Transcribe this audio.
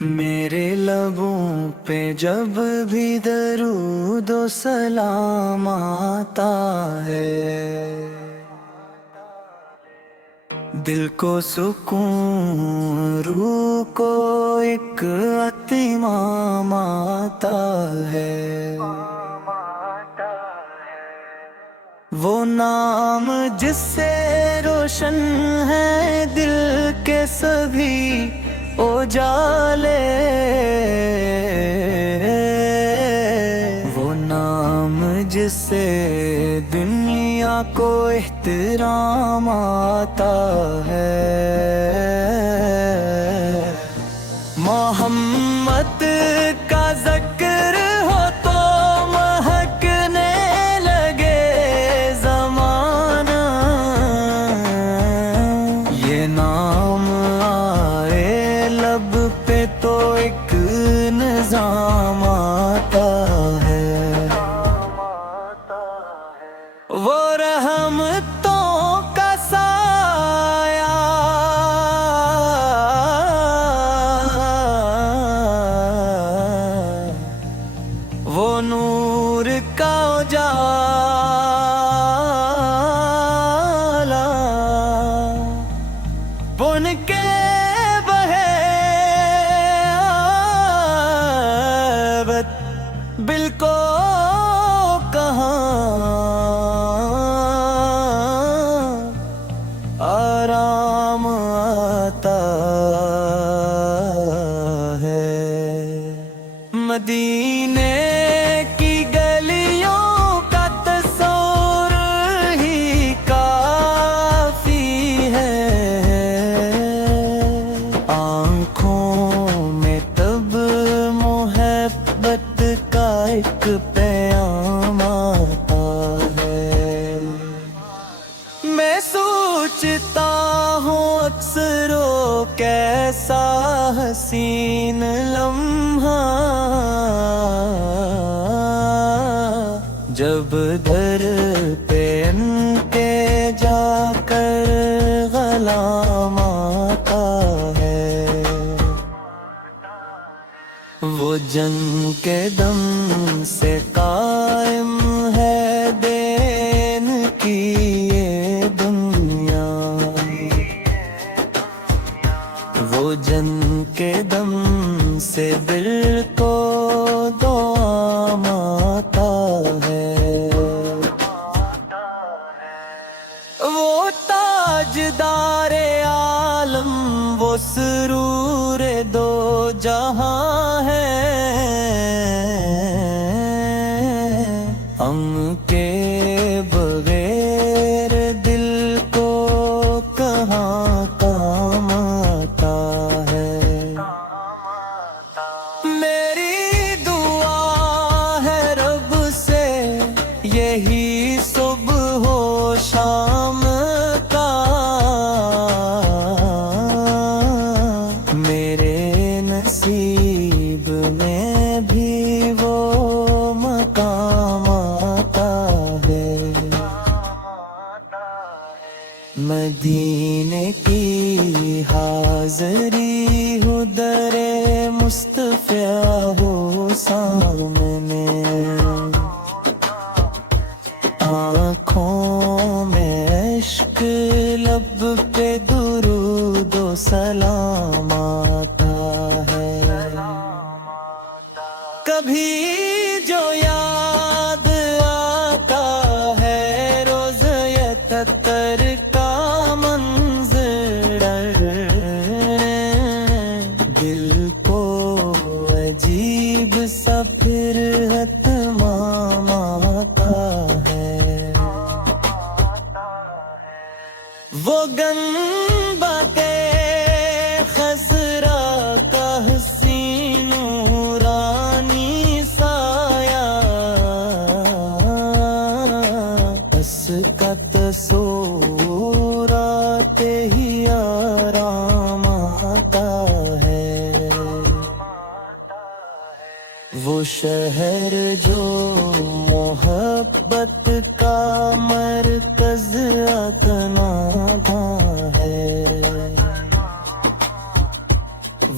میرے لبوں پہ جب بھی درود و سلام آتا ہے، دل کو سکون، روح کو ایک اطمینان آتا ہے۔ وہ نام جس سے روشن ہے دل کے سبھی اجالے، وہ نام جس سے دنیا کو احترام آتا ہے۔ محمد کا ذکر ہو تو مہکنے لگے زمانہ، یہ نام آئے لب پہ تو ایک نظام آتا ہے۔ وہ رحمتوں کا سایہ، وہ نور کا اجالا، بن کے بہے آبد بل کو کہاں آرام آتا ہے۔ مدینے کی گلیوں کا تصور ہی کافی ہے، آنکھوں میں تب محبت کا ایک پیام آتا ہے۔ میں سوچتا ہوں اکثر وہ کیسا حسین لمحہ، جب در پہ ان کے جا کر غلام آتا ہے۔ وہ جنگ کے دم سے قائم ہے دین کی یہ دنیا، وہ جنگ کے دم سے دل کو دعا آتا ہے۔ وہ تاجدار عالم، وہ سرور دو جہاں ہے، ان کے بغیر دل کو کہاں کام آتا ہے۔ میری دعا ہے رب سے یہی صبح و شام کا، میرے نصیب میں بھی وہ مقام آتا ہے۔ مدینے کی حاضری ہو در مصطفیٰ ہو سامنے، آنکھوں میں عشق، لب پہ درود و سلام آتا ہے۔ کبھی جو یاد آتا ہے روز یتتر کا منظر، دل کو عجیب سا پھر اطمینان آتا ہے۔ وہ گنبا کے خضرا کا حسین نورانی سایہ، اس کا تصور آتے ہی آرام آتا ہے۔ وہ شہر جو محبت کا مرکز اتنا تھا ہے،